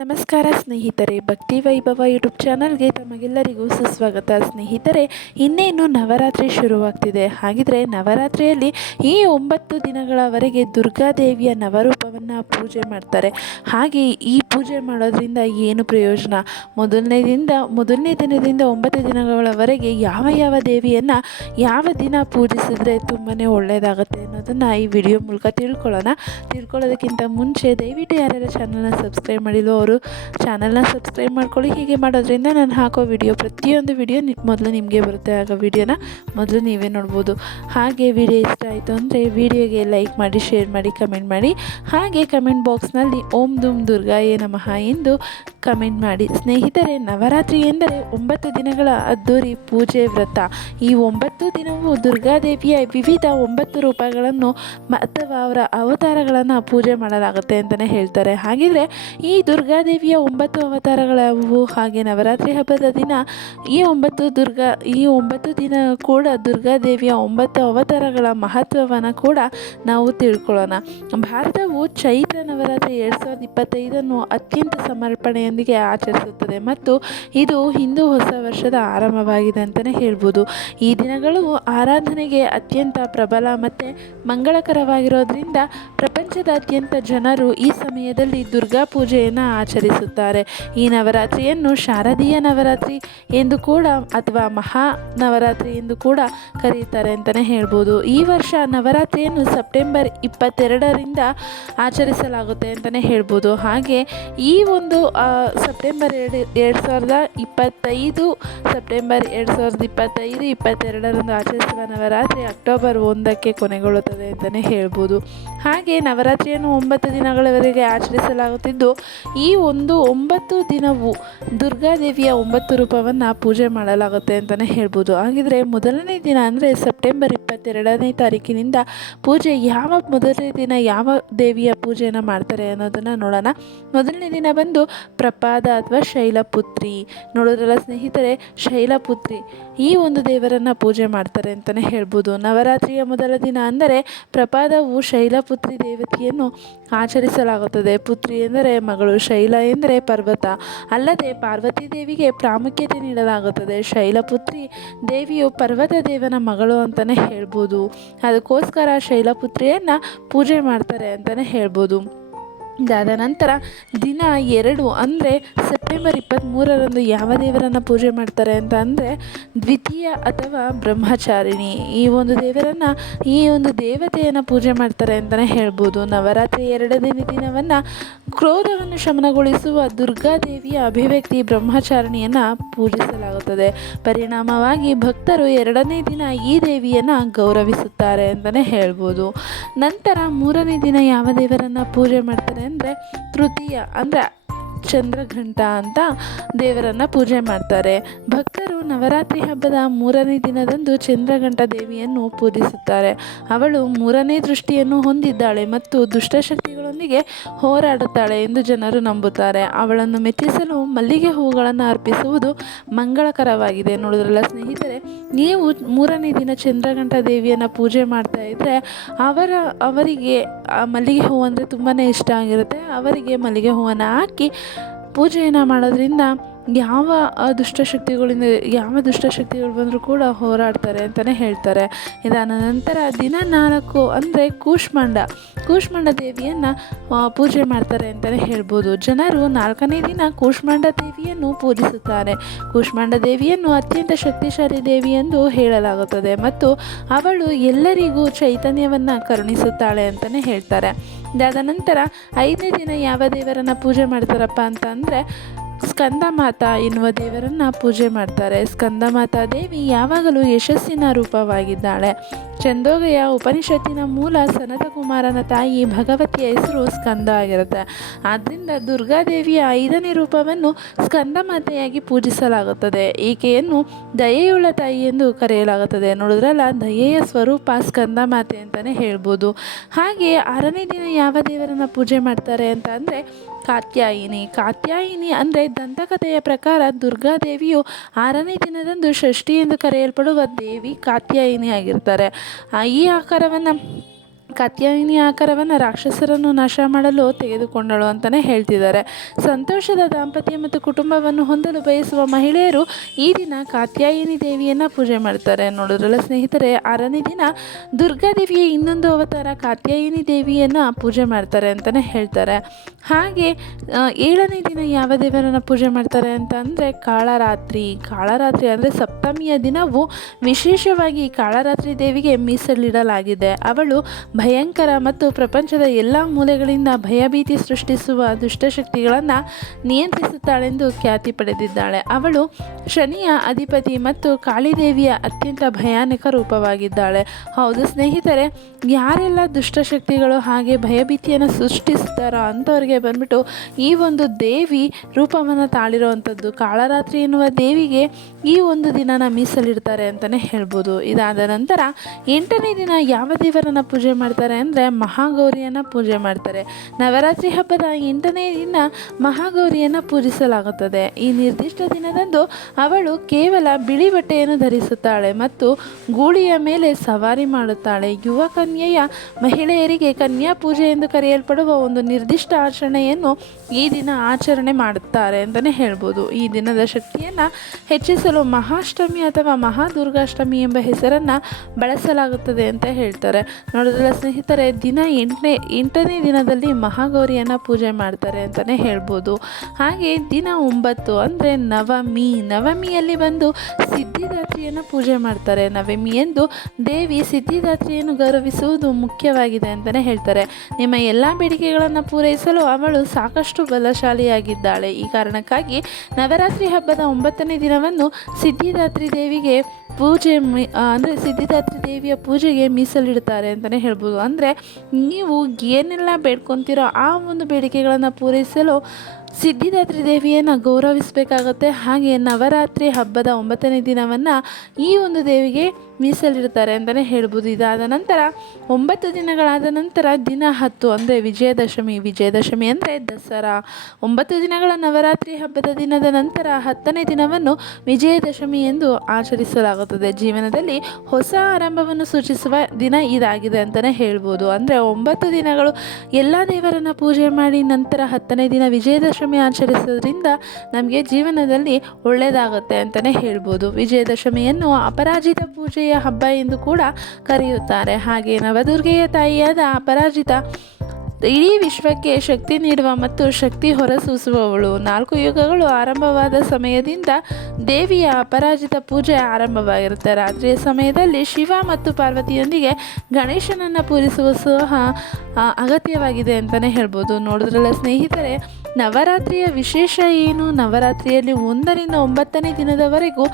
ನಮಸ್ಕಾರ ಸ್ನೇಹಿತರೆ, ಭಕ್ತಿ ವೈಭವ ಯೂಟ್ಯೂಬ್ ಚಾನಲ್ಗೆ ತಮಗೆಲ್ಲರಿಗೂ ಸುಸ್ವಾಗತ. ಸ್ನೇಹಿತರೆ, ಇನ್ನೇನು ನವರಾತ್ರಿ ಶುರುವಾಗ್ತಿದೆ. ಹಾಗಿದ್ರೆ ನವರಾತ್ರಿಯಲ್ಲಿ ಈ ಒಂಬತ್ತು ದಿನಗಳವರೆಗೆ ದುರ್ಗಾದೇವಿಯ ನವರೂಪವನ್ನು ಪೂಜೆ ಮಾಡ್ತಾರೆ. ಹಾಗೆ ಈ ಪೂಜೆ ಮಾಡೋದ್ರಿಂದ ಏನು ಪ್ರಯೋಜನ? ಮೊದಲನೇದಿಂದ ಮೊದಲನೇ ದಿನದಿಂದ ಒಂಬತ್ತು ದಿನಗಳವರೆಗೆ ಯಾವ ಯಾವ ದೇವಿಯನ್ನು ಯಾವ ದಿನ ಪೂಜಿಸಿದ್ರೆ ತುಂಬಾ ಒಳ್ಳೆಯದಾಗುತ್ತೆ ಅನ್ನೋದನ್ನು ಈ ವಿಡಿಯೋ ಮೂಲಕ ತಿಳ್ಕೊಳ್ಳೋಣ. ತಿಳ್ಕೊಳ್ಳೋದಕ್ಕಿಂತ ಮುಂಚೆ ದಯವಿಟ್ಟು ಯಾರ್ಯಾರ ಚಾನಲ್ನ ಸಬ್ಸ್ಕ್ರೈಬ್ ಮಾಡಿಲ್ಲೋ ಅವರು ಚಾನಲ್ನ ಸಬ್ಸ್ಕ್ರೈಬ್ ಮಾಡ್ಕೊಳ್ಳಿ. ಹೀಗೆ ಮಾಡೋದ್ರಿಂದ ನಾನು ಹಾಕೋ ವಿಡಿಯೋ, ಪ್ರತಿಯೊಂದು ವಿಡಿಯೋ ನಿ, ಮೊದಲು ನಿಮಗೆ ಬರುತ್ತೆ ಆಗ ವಿಡಿಯೋನ. ಮೊದಲು ನೀವೇ ನೋಡ್ಬೋದು. ಹಾಗೆ ವಿಡಿಯೋ ಇಷ್ಟ ಆಯಿತು ಅಂದರೆ ವಿಡಿಯೋಗೆ ಲೈಕ್ ಮಾಡಿ, ಶೇರ್ ಮಾಡಿ, ಕಮೆಂಟ್ ಮಾಡಿ. ಹಾಗೆ ಕಮೆಂಟ್ ಬಾಕ್ಸ್ನಲ್ಲಿ ಓಂ ದುಮ್ ದುರ್ಗಾಯೇ ನಮಃ ಎಂದು ಕಮೆಂಟ್ ಮಾಡಿ. ಸ್ನೇಹಿತರೆ, ನವರಾತ್ರಿ ಎಂದರೆ ಒಂಬತ್ತು ದಿನಗಳ ಅದ್ದೂರಿ ಪೂಜೆ ವ್ರತ. ಈ ಒಂಬತ್ತು ದಿನವೂ ದುರ್ಗಾದೇವಿಯ ವಿವಿಧ ಒಂಬತ್ತು ರೂಪಗಳನ್ನು ಅಥವಾ ಅವರ ಅವತಾರಗಳನ್ನು ಪೂಜೆ ಮಾಡಲಾಗುತ್ತೆ ಅಂತಲೇ ಹೇಳ್ತಾರೆ. ಹಾಗಿದ್ರೆ ಈ ದುರ್ಗಾದೇವಿಯ ಒಂಬತ್ತು ಅವತಾರಗಳವು ಹಾಗೆ ನವರಾತ್ರಿ ಹಬ್ಬದ ದಿನ, ಈ ಒಂಬತ್ತು ದುರ್ಗಾ, ಈ ಒಂಬತ್ತು ದಿನ ಕೂಡ ದುರ್ಗಾದೇವಿಯ ಒಂಬತ್ತು ಅವತಾರಗಳ ಮಹತ್ವವನ್ನು ಕೂಡ ನಾವು ತಿಳ್ಕೊಳ್ಳೋಣ. ಭಾರತವು ಚೈತ್ರ ನವರಾತ್ರಿ ಎರಡು ಸಾವಿರದ ಇಪ್ಪತ್ತೈದನ್ನು ಅತ್ಯಂತ ಸಮರ್ಪಣೆಯೊಂದಿಗೆ ಆಚರಿಸುತ್ತದೆ ಮತ್ತು ಇದು ಹಿಂದೂ ಹೊಸ ವರ್ಷದ ಆರಂಭವಾಗಿದೆ ಅಂತಲೇ ಹೇಳ್ಬೋದು. ಈ ದಿನಗಳು ಆರಾಧನೆಗೆ ಅತ್ಯಂತ ಪ್ರಬಲ ಮತ್ತು ಮಂಗಳಕರವಾಗಿರೋದ್ರಿಂದ ಪ್ರಪಂಚದಾದ್ಯಂತ ಜನರು ಈ ಸಮಯದಲ್ಲಿ ದುರ್ಗಾ ಪೂಜೆಯನ್ನು ಆಚರಿಸುತ್ತಾರೆ. ಈ ನವರಾತ್ರಿಯನ್ನು ಶಾರದೀಯ ನವರಾತ್ರಿ ಎಂದು ಕೂಡ ಅಥವಾ ಮಹಾ ನವರಾತ್ರಿ ಎಂದು ಕೂಡ ಕರೆಯುತ್ತಾರೆ ಅಂತಲೇ ಹೇಳ್ಬೋದು. ಈ ವರ್ಷ ನವರಾತ್ರಿಯನ್ನು ಸೆಪ್ಟೆಂಬರ್ ಇಪ್ಪತ್ತೆರಡರಿಂದ ಆಚರಿಸಲಾಗುತ್ತೆ ಅಂತಲೇ ಹೇಳ್ಬೋದು. ಹಾಗೆ ಈ ಒಂದು ಸೆಪ್ಟೆಂಬರ್ ಎರಡು ಎರಡು ಸಾವಿರದ ಇಪ್ಪತ್ತೈದು, ಸೆಪ್ಟೆಂಬರ್ ಎರಡು ಸಾವಿರದ ಇಪ್ಪತ್ತೈದು, ಇಪ್ಪತ್ತೆರಡರಂದು ಆಚರಿಸುವ ನವರಾತ್ರಿ ಅಕ್ಟೋಬರ್ ಒಂದಕ್ಕೆ ಕೊನೆಗೊಳ್ಳುತ್ತದೆ ಅಂತಲೇ ಹೇಳ್ಬೋದು. ಹಾಗೆ ನವರಾತ್ರಿಯನ್ನು ಒಂಬತ್ತು ದಿನಗಳವರೆಗೆ ಆಚರಿಸಲಾಗುತ್ತಿದ್ದು, ಈ ಒಂದು ಒಂಬತ್ತು ದಿನವು ದುರ್ಗಾದೇವಿಯ ಒಂಬತ್ತು ರೂಪವನ್ನು ಪೂಜೆ ಮಾಡಲಾಗುತ್ತೆ ಅಂತಲೇ ಹೇಳ್ಬೋದು. ಹಾಗಿದ್ರೆ ಮೊದಲನೇ ದಿನ ಅಂದರೆ ಸೆಪ್ಟೆಂಬರ್ ಇಪ್ಪತ್ತೆರಡನೇ ತಾರೀಕಿನಿಂದ ಪೂಜೆ ಯಾವ ಮೊದಲನೇ ದಿನ ಯಾವ ದೇವಿಯ ಪೂಜೆಯನ್ನು ಮಾಡ್ತಾರೆ ಅನ್ನೋದನ್ನು ನೋಡೋಣ. ಮೊದಲನೇ ದಿನ ಬಂದು ಪ್ರಪಾದ ಅಥವಾ ಶೈಲಪುತ್ರಿ ನೋಡೋದ್ರಲ್ಲ ಸ್ನೇಹಿತರೆ, ಶೈಲಪುತ್ರಿ ಈ ಒಂದು ದೇವರನ್ನು ಪೂಜೆ ಮಾಡ್ತಾರೆ ಅಂತಲೇ ಹೇಳ್ಬೋದು. ನವರಾತ್ರಿಯ ಮೊದಲ ದಿನ ಅಂದರೆ ಪ್ರಪಾದವು ಶೈಲಪುತ್ರಿ ದೇವತೆಯನ್ನು ಆಚರಿಸಲಾಗುತ್ತದೆ. ಪುತ್ರಿ ಎಂದರೆ ಮಗಳು, ಶೈಲ ಎಂದರೆ ಪರ್ವತ. ಅಲ್ಲದೆ ಪಾರ್ವತಿ ದೇವಿಗೆ ಪ್ರಾಮುಖ್ಯತೆ ನೀಡಲಾಗುತ್ತದೆ. ಶೈಲಪುತ್ರಿ ದೇವಿಯು ಪರ್ವತ ದೇವನ ಮಗಳು ಅಂತಲೇ ಹೇಳ್ಬೋದು. ಅದಕ್ಕೋಸ್ಕರ ಶೈಲಪುತ್ರಿಯನ್ನು ಪೂಜೆ ಮಾಡ್ತಾರೆ ಅಂತಲೇ ಹೇಳ್ಬೋದು. ಇದಾದ ನಂತರ ದಿನ ಎರಡು ಅಂದರೆ ಸೆಪ್ಟೆಂಬರ್ ಇಪ್ಪತ್ತ್ಮೂರರಂದು ಯಾವ ದೇವರನ್ನು ಪೂಜೆ ಮಾಡ್ತಾರೆ ಅಂತ ಅಂದರೆ ದ್ವಿತೀಯ ಅಥವಾ ಬ್ರಹ್ಮಚಾರಿಣಿ. ಈ ಒಂದು ದೇವರನ್ನು, ಈ ಒಂದು ದೇವತೆಯನ್ನು ಪೂಜೆ ಮಾಡ್ತಾರೆ ಅಂತಲೇ ಹೇಳ್ಬೋದು. ನವರಾತ್ರಿ ಎರಡನೇ ದಿನವನ್ನು ಕ್ರೋಧವನ್ನು ಶಮನಗೊಳಿಸುವ ದುರ್ಗಾದೇವಿಯ ಅಭಿವ್ಯಕ್ತಿ ಬ್ರಹ್ಮಚಾರಿಣಿಯನ್ನು ಪೂಜಿಸಲಾಗುತ್ತದೆ. ಪರಿಣಾಮವಾಗಿ ಭಕ್ತರು ಎರಡನೇ ದಿನ ಈ ದೇವಿಯನ್ನು ಗೌರವಿಸುತ್ತಾರೆ ಅಂತಲೇ ಹೇಳ್ಬೋದು. ನಂತರ ಮೂರನೇ ದಿನ ಯಾವ ದೇವರನ್ನು ಪೂಜೆ ಮಾಡ್ತಾರೆ ಅಂದರೆ ತೃತೀಯ ಅಂದರೆ ಚಂದ್ರಘಂಟ ಅಂತ ದೇವರನ್ನು ಪೂಜೆ ಮಾಡ್ತಾರೆ. ಭಕ್ತರು ನವರಾತ್ರಿ ಹಬ್ಬದ ಮೂರನೇ ದಿನದಂದು ಚಂದ್ರಘಂಟ ದೇವಿಯನ್ನು ಪೂಜಿಸುತ್ತಾರೆ. ಅವಳು ಮೂರನೇ ದೃಷ್ಟಿಯನ್ನು ಹೊಂದಿದ್ದಾಳೆ ಮತ್ತು ದುಷ್ಟಶಕ್ತಿಗಳೊಂದಿಗೆ ಹೋರಾಡುತ್ತಾಳೆ ಎಂದು ಜನರು ನಂಬುತ್ತಾರೆ. ಅವಳನ್ನು ಮೆಚ್ಚಿಸಲು ಮಲ್ಲಿಗೆ ಹೂಗಳನ್ನು ಅರ್ಪಿಸುವುದು ಮಂಗಳಕರವಾಗಿದೆ. ನೋಡಿದ್ರಲ್ಲ ಸ್ನೇಹಿತರೆ, ನೀವು ಮೂರನೇ ದಿನ ಚಂದ್ರಘಂಟ ದೇವಿಯನ್ನು ಪೂಜೆ ಮಾಡ್ತಾ ಇದ್ದರೆ ಅವರ, ಅವರಿಗೆ ಮಲ್ಲಿಗೆ ಹೂವು ಅಂದರೆ ತುಂಬಾ ಇಷ್ಟ ಆಗಿರುತ್ತೆ. ಅವರಿಗೆ ಮಲ್ಲಿಗೆ ಹೂವನ್ನು ಹಾಕಿ ಪೂಜೆಯನ್ನು ಮಾಡೋದ್ರಿಂದ ಯಾವ ದುಷ್ಟಶಕ್ತಿಗಳಿಂದ, ಯಾವ ದುಷ್ಟಶಕ್ತಿಗಳು ಬಂದರೂ ಕೂಡ ಹೋರಾಡ್ತಾರೆ ಅಂತಲೇ ಹೇಳ್ತಾರೆ. ಇದಾದ ನಂತರ ದಿನ ನಾಲ್ಕು ಅಂದರೆ ಕೂಷ್ಮಾಂಡ. ಕೂಷ್ಮಾಂಡ ದೇವಿಯನ್ನು ಪೂಜೆ ಮಾಡ್ತಾರೆ ಅಂತಲೇ ಹೇಳ್ಬೋದು. ಜನರು ನಾಲ್ಕನೇ ದಿನ ಕೂಷ್ಮಾಂಡ ದೇವಿಯನ್ನು ಪೂಜಿಸುತ್ತಾರೆ. ಕೂಷ್ಮಾಂಡ ದೇವಿಯನ್ನು ಅತ್ಯಂತ ಶಕ್ತಿಶಾಲಿ ದೇವಿ ಎಂದು ಹೇಳಲಾಗುತ್ತದೆ ಮತ್ತು ಅವಳು ಎಲ್ಲರಿಗೂ ಚೈತನ್ಯವನ್ನು ಕರುಣಿಸುತ್ತಾಳೆ ಅಂತಲೇ ಹೇಳ್ತಾರೆ. ಇದಾದ ನಂತರ ಐದನೇ ದಿನ ಯಾವ ದೇವರನ್ನು ಪೂಜೆ ಮಾಡ್ತಾರಪ್ಪ ಅಂತ ಅಂದರೆ ಸ್ಕಂದ ಮಾತಾ ಎನ್ನುವ ದೇವರನ್ನು ಪೂಜೆ ಮಾಡ್ತಾರೆ. ಸ್ಕಂದ ಮಾತಾ ದೇವಿ ಯಾವಾಗಲೂ ಯಶಸ್ಸಿನ ರೂಪವಾಗಿದ್ದಾಳೆ. ಚಂದೋಗಯ ಉಪನಿಷತ್ತಿನ ಮೂಲ ಸನತಕುಮಾರನ ತಾಯಿ ಭಗವತಿಯ ಹೆಸರು ಸ್ಕಂದ ಆಗಿರುತ್ತೆ. ಆದ್ದರಿಂದ ದುರ್ಗಾದೇವಿಯ ಐದನೇ ರೂಪವನ್ನು ಸ್ಕಂದ ಮಾತೆಯಾಗಿ ಪೂಜಿಸಲಾಗುತ್ತದೆ. ಈಕೆಯನ್ನು ದಯೆಯುಳ್ಳ ತಾಯಿ ಎಂದು ಕರೆಯಲಾಗುತ್ತದೆ. ನೋಡಿದ್ರಲ್ಲ, ದಯೆಯ ಸ್ವರೂಪ ಸ್ಕಂದ ಮಾತೆ ಅಂತಲೇ ಹೇಳ್ಬೋದು. ಹಾಗೆ ಆರನೇ ದಿನ ಯಾವ ದೇವರನ್ನು ಪೂಜೆ ಮಾಡ್ತಾರೆ ಅಂತ ಅಂದರೆ ಕಾತ್ಯಾಯಿನಿ. ಕಾತ್ಯಾಯಿನಿ ಅಂದರೆ ದಂತಕಥೆಯ ಪ್ರಕಾರ ದುರ್ಗಾದೇವಿಯು ಆರನೇ ದಿನದಂದು ಷಷ್ಠಿ ಎಂದು ಕರೆಯಲ್ಪಡುವ ದೇವಿ ಕಾತ್ಯಾಯಿನಿ ಆಗಿರ್ತಾರೆ ಈ ಆಕಾರವನ್ನು ಕಾತ್ಯಾಯಿನಿ ಆಕಾರವನ್ನು ರಾಕ್ಷಸರನ್ನು ನಾಶ ಮಾಡಲು ತೆಗೆದುಕೊಂಡಳು ಅಂತಲೇ ಹೇಳ್ತಿದ್ದಾರೆ. ಸಂತೋಷದ ದಾಂಪತ್ಯ ಮತ್ತು ಕುಟುಂಬವನ್ನು ಹೊಂದಲು ಬಯಸುವ ಮಹಿಳೆಯರು ಈ ದಿನ ಕಾತ್ಯಾಯಿನಿ ದೇವಿಯನ್ನು ಪೂಜೆ ಮಾಡ್ತಾರೆ. ನೋಡಿದ್ರಲ್ಲ ಸ್ನೇಹಿತರೆ, ಆರನೇ ದಿನ ದುರ್ಗಾದೇವಿಯ ಇನ್ನೊಂದು ಅವತಾರ ಕಾತ್ಯಾಯಿನಿ ದೇವಿಯನ್ನು ಪೂಜೆ ಮಾಡ್ತಾರೆ ಅಂತಲೇ ಹೇಳ್ತಾರೆ. ಹಾಗೆ ಏಳನೇ ದಿನ ಯಾವ ದೇವರನ್ನು ಪೂಜೆ ಮಾಡ್ತಾರೆ ಅಂತ ಅಂದರೆ ಕಾಳರಾತ್ರಿ. ಕಾಳರಾತ್ರಿ ಅಂದರೆ ಸಪ್ತಮಿಯ ದಿನವು ವಿಶೇಷವಾಗಿ ಕಾಳರಾತ್ರಿ ದೇವಿಗೆ ಮೀಸಲಿಡಲಾಗಿದೆ. ಅವಳು ಭಯಂಕರ ಮತ್ತು ಪ್ರಪಂಚದ ಎಲ್ಲ ಮೂಲೆಗಳಿಂದ ಭಯಭೀತಿ ಸೃಷ್ಟಿಸುವ ದುಷ್ಟಶಕ್ತಿಗಳನ್ನು ನಿಯಂತ್ರಿಸುತ್ತಾಳೆಂದು ಖ್ಯಾತಿ ಪಡೆದಿದ್ದಾಳೆ. ಅವಳು ಶನಿಯ ಅಧಿಪತಿ ಮತ್ತು ಕಾಳಿದೇವಿಯ ಅತ್ಯಂತ ಭಯಾನಕ ರೂಪವಾಗಿದ್ದಾಳೆ. ಹೌದು ಸ್ನೇಹಿತರೆ, ಯಾರೆಲ್ಲ ದುಷ್ಟಶಕ್ತಿಗಳು ಹಾಗೆ ಭಯಭೀತಿಯನ್ನು ಸೃಷ್ಟಿಸ್ತಾರೋ ಅಂಥವ್ರಿಗೆ ಬಂದ್ಬಿಟ್ಟು ಈ ಒಂದು ದೇವಿ ರೂಪವನ್ನು ತಾಳಿರುವಂಥದ್ದು ಕಾಳರಾತ್ರಿ ಎನ್ನುವ ದೇವಿಗೆ ಈ ಒಂದು ದಿನನ ಮೀಸಲಿಡ್ತಾರೆ ಅಂತಲೇ ಹೇಳ್ಬೋದು. ಇದಾದ ನಂತರ ಎಂಟನೇ ದಿನ ಯಾವ ದೇವರನ್ನು ಪೂಜೆ ಮಾಡ್ತಾರೆ ಅಂದರೆ ಮಹಾಗೌರಿಯನ್ನು ಪೂಜೆ ಮಾಡ್ತಾರೆ. ನವರಾತ್ರಿ ಹಬ್ಬದ ಎಂಟನೇ ದಿನ ಮಹಾಗೌರಿಯನ್ನು ಪೂಜಿಸಲಾಗುತ್ತದೆ. ಈ ನಿರ್ದಿಷ್ಟ ದಿನದಂದು ಅವಳು ಕೇವಲ ಬಿಳಿ ಬಟ್ಟೆಯನ್ನು ಧರಿಸುತ್ತಾಳೆ ಮತ್ತು ಗೂಳಿಯ ಮೇಲೆ ಸವಾರಿ ಮಾಡುತ್ತಾಳೆ. ಯುವ ಕನ್ಯೆಯ ಮಹಿಳೆಯರಿಗೆ ಕನ್ಯಾ ಪೂಜೆ ಎಂದು ಕರೆಯಲ್ಪಡುವ ಒಂದು ನಿರ್ದಿಷ್ಟ ಆಚರಣೆಯನ್ನು ಈ ದಿನ ಆಚರಣೆ ಮಾಡುತ್ತಾರೆ ಅಂತಲೇ ಹೇಳ್ಬೋದು. ಈ ದಿನದ ಶಕ್ತಿಯನ್ನು ಹೆಚ್ಚಿಸಲು ಮಹಾಷ್ಟಮಿ ಅಥವಾ ಮಹಾದುರ್ಗಾಷ್ಟಮಿ ಎಂಬ ಹೆಸರನ್ನು ಬಳಸಲಾಗುತ್ತದೆ ಅಂತ ಹೇಳ್ತಾರೆ. ನೋಡಿದ್ರಲ್ಲ ಸ್ನೇಹಿತರೆ, ದಿನ ಎಂಟನೇ ಎಂಟನೇ ದಿನದಲ್ಲಿ ಮಹಾಗೌರಿಯನ್ನು ಪೂಜೆ ಮಾಡ್ತಾರೆ ಅಂತಲೇ ಹೇಳ್ಬೋದು. ಹಾಗೆ ದಿನ ಒಂಬತ್ತು ಅಂದರೆ ನವಮಿ, ನವಮಿಯಲ್ಲಿ ಬಂದು ಸಿದ್ಧಿದಾತ್ರಿಯನ್ನು ಪೂಜೆ ಮಾಡ್ತಾರೆ. ನವಮಿ ಎಂದು ದೇವಿ ಸಿದ್ಧಿದಾತ್ರಿಯನ್ನು ಗೌರವಿಸುವುದು ಮುಖ್ಯವಾಗಿದೆ ಅಂತಲೇ ಹೇಳ್ತಾರೆ. ನಿಮ್ಮ ಎಲ್ಲ ಬೇಡಿಕೆಗಳನ್ನು ಪೂರೈಸಲು ಅವಳು ಸಾಕಷ್ಟು ಬಲಶಾಲಿಯಾಗಿದ್ದಾಳೆ. ಈ ಕಾರಣಕ್ಕಾಗಿ ನವರಾತ್ರಿ ಹಬ್ಬದ ಒಂಬತ್ತನೇ ದಿನವನ್ನು ಸಿದ್ಧಿದಾತ್ರಿ ದೇವಿಗೆ ಪೂಜೆ ಮಿ ಅಂದರೆ ಸಿದ್ಧಿದಾತ್ರಿ ದೇವಿಯ ಪೂಜೆಗೆ ಮೀಸಲಿಡ್ತಾರೆ ಅಂತಲೇ ಹೇಳ್ಬೋದು. ಅಂದರೆ ನೀವು ಏನೆಲ್ಲ ಬೇಡ್ಕೊತೀರೋ ಆ ಒಂದು ಬೇಡಿಕೆಗಳನ್ನು ಪೂರೈಸಲು ಸಿದ್ಧಿದಾತ್ರಿ ದೇವಿಯನ್ನು ಗೌರವಿಸಬೇಕಾಗತ್ತೆ. ಹಾಗೆ ನವರಾತ್ರಿ ಹಬ್ಬದ ಒಂಬತ್ತನೇ ದಿನವನ್ನು ಈ ಒಂದು ದೇವಿಗೆ ಮೀಸಲಿಡ್ತಾರೆ ಅಂತಲೇ ಹೇಳ್ಬೋದು. ಇದಾದ ನಂತರ ಒಂಬತ್ತು ದಿನಗಳಾದ ನಂತರ ದಿನ ಹತ್ತು ಅಂದರೆ ವಿಜಯದಶಮಿ. ವಿಜಯದಶಮಿ ಅಂದರೆ ದಸರಾ. ಒಂಬತ್ತು ದಿನಗಳ ನವರಾತ್ರಿ ಹಬ್ಬದ ದಿನದ ನಂತರ ಹತ್ತನೇ ದಿನವನ್ನು ವಿಜಯದಶಮಿ ಎಂದು ಆಚರಿಸಲಾಗುತ್ತದೆ. ಜೀವನದಲ್ಲಿ ಹೊಸ ಆರಂಭವನ್ನು ಸೂಚಿಸುವ ದಿನ ಇದಾಗಿದೆ ಅಂತಲೇ ಹೇಳ್ಬೋದು. ಅಂದರೆ ಒಂಬತ್ತು ದಿನಗಳು ಎಲ್ಲ ದೇವರನ್ನು ಪೂಜೆ ಮಾಡಿ ನಂತರ ಹತ್ತನೇ ದಿನ ವಿಜಯದಶಮಿ ಆಚರಿಸೋದ್ರಿಂದ ನಮಗೆ ಜೀವನದಲ್ಲಿ ಒಳ್ಳೆಯದಾಗುತ್ತೆ ಅಂತಲೇ ಹೇಳ್ಬೋದು. ವಿಜಯದಶಮಿಯನ್ನು ಅಪರಾಜಿತ ಪೂಜೆಯ ಹಬ್ಬ ಎಂದು ಕೂಡ ಕರೆಯುತ್ತಾರೆ. ಹಾಗೆ ನವದುರ್ಗೆಯ ತಾಯಿಯಾದ ಅಪರಾಜಿತ ಇಡೀ ವಿಶ್ವಕ್ಕೆ ಶಕ್ತಿ ನೀಡುವ ಮತ್ತು ಶಕ್ತಿ ಹೊರಸೂಸುವವಳು. ನಾಲ್ಕು ಯುಗಗಳು ಆರಂಭವಾದ ಸಮಯದಿಂದ ದೇವಿಯ ಅಪರಾಜಿತ ಪೂಜೆ ಆರಂಭವಾಗಿರುತ್ತೆ. ರಾತ್ರಿಯ ಸಮಯದಲ್ಲಿ ಶಿವ ಮತ್ತು ಪಾರ್ವತಿಯೊಂದಿಗೆ ಗಣೇಶನನ್ನು ಪೂರಿಸುವ ಸಹ ಅಗತ್ಯವಾಗಿದೆ ಅಂತಲೇ ಹೇಳ್ಬೋದು. ನೋಡಿದ್ರಲ್ಲ ಸ್ನೇಹಿತರೆ ನವರಾತ್ರಿಯ ವಿಶೇಷ ಏನು? ನವರಾತ್ರಿಯಲ್ಲಿ ಒಂದರಿಂದ ಒಂಬತ್ತನೇ ದಿನದವರೆಗೂ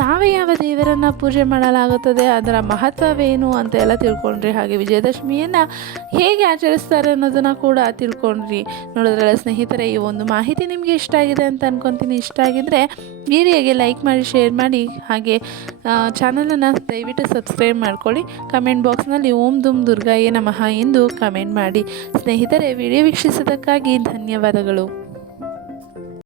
ಯಾವ ಯಾವ ದೇವರನ್ನು ಪೂಜೆ ಮಾಡಲಾಗುತ್ತದೆ? ಅದರ ಮಹತ್ವವೇನು ಅಂತ ಎಲ್ಲ ತಿಳ್ಕೊಂಡ್ರಿ ಹಾಗೆ ವಿಜಯದಶಮಿಯನ್ನು ಹೇಗೆ ಆಚರಿಸ್ತಾರೆ ಅನ್ನೋದನ್ನು ಕೂಡ ತಿಳ್ಕೊಂಡ್ರಿ. ನೋಡೋದ್ರಲ್ಲ ಸ್ನೇಹಿತರೆ, ಈ ಒಂದು ಮಾಹಿತಿ ನಿಮಗೆ ಇಷ್ಟ ಆಗಿದೆ ಅಂತ ಅನ್ಕೊತೀನಿ. ಇಷ್ಟ ಆಗಿದ್ದರೆ ವಿಡಿಯೋಗೆ ಲೈಕ್ ಮಾಡಿ, ಶೇರ್ ಮಾಡಿ. ಹಾಗೆ ಚಾನಲನ್ನು ದಯವಿಟ್ಟು ಸಬ್ಸ್ಕ್ರೈಬ್ ಮಾಡ್ಕೊಳ್ಳಿ. ಕಮೆಂಟ್ ಬಾಕ್ಸ್ನಲ್ಲಿ ಓಂ ದುಮ್ ದುರ್ಗಾಯೇ ನಮಃ ಎಂದು ಕಮೆಂಟ್ ಮಾಡಿ. ಸ್ನೇಹಿತರೆ, ವಿಡಿಯೋ ವೀಕ್ಷಿಸೋದಕ್ಕಾಗಿ ಧನ್ಯವಾದಗಳು.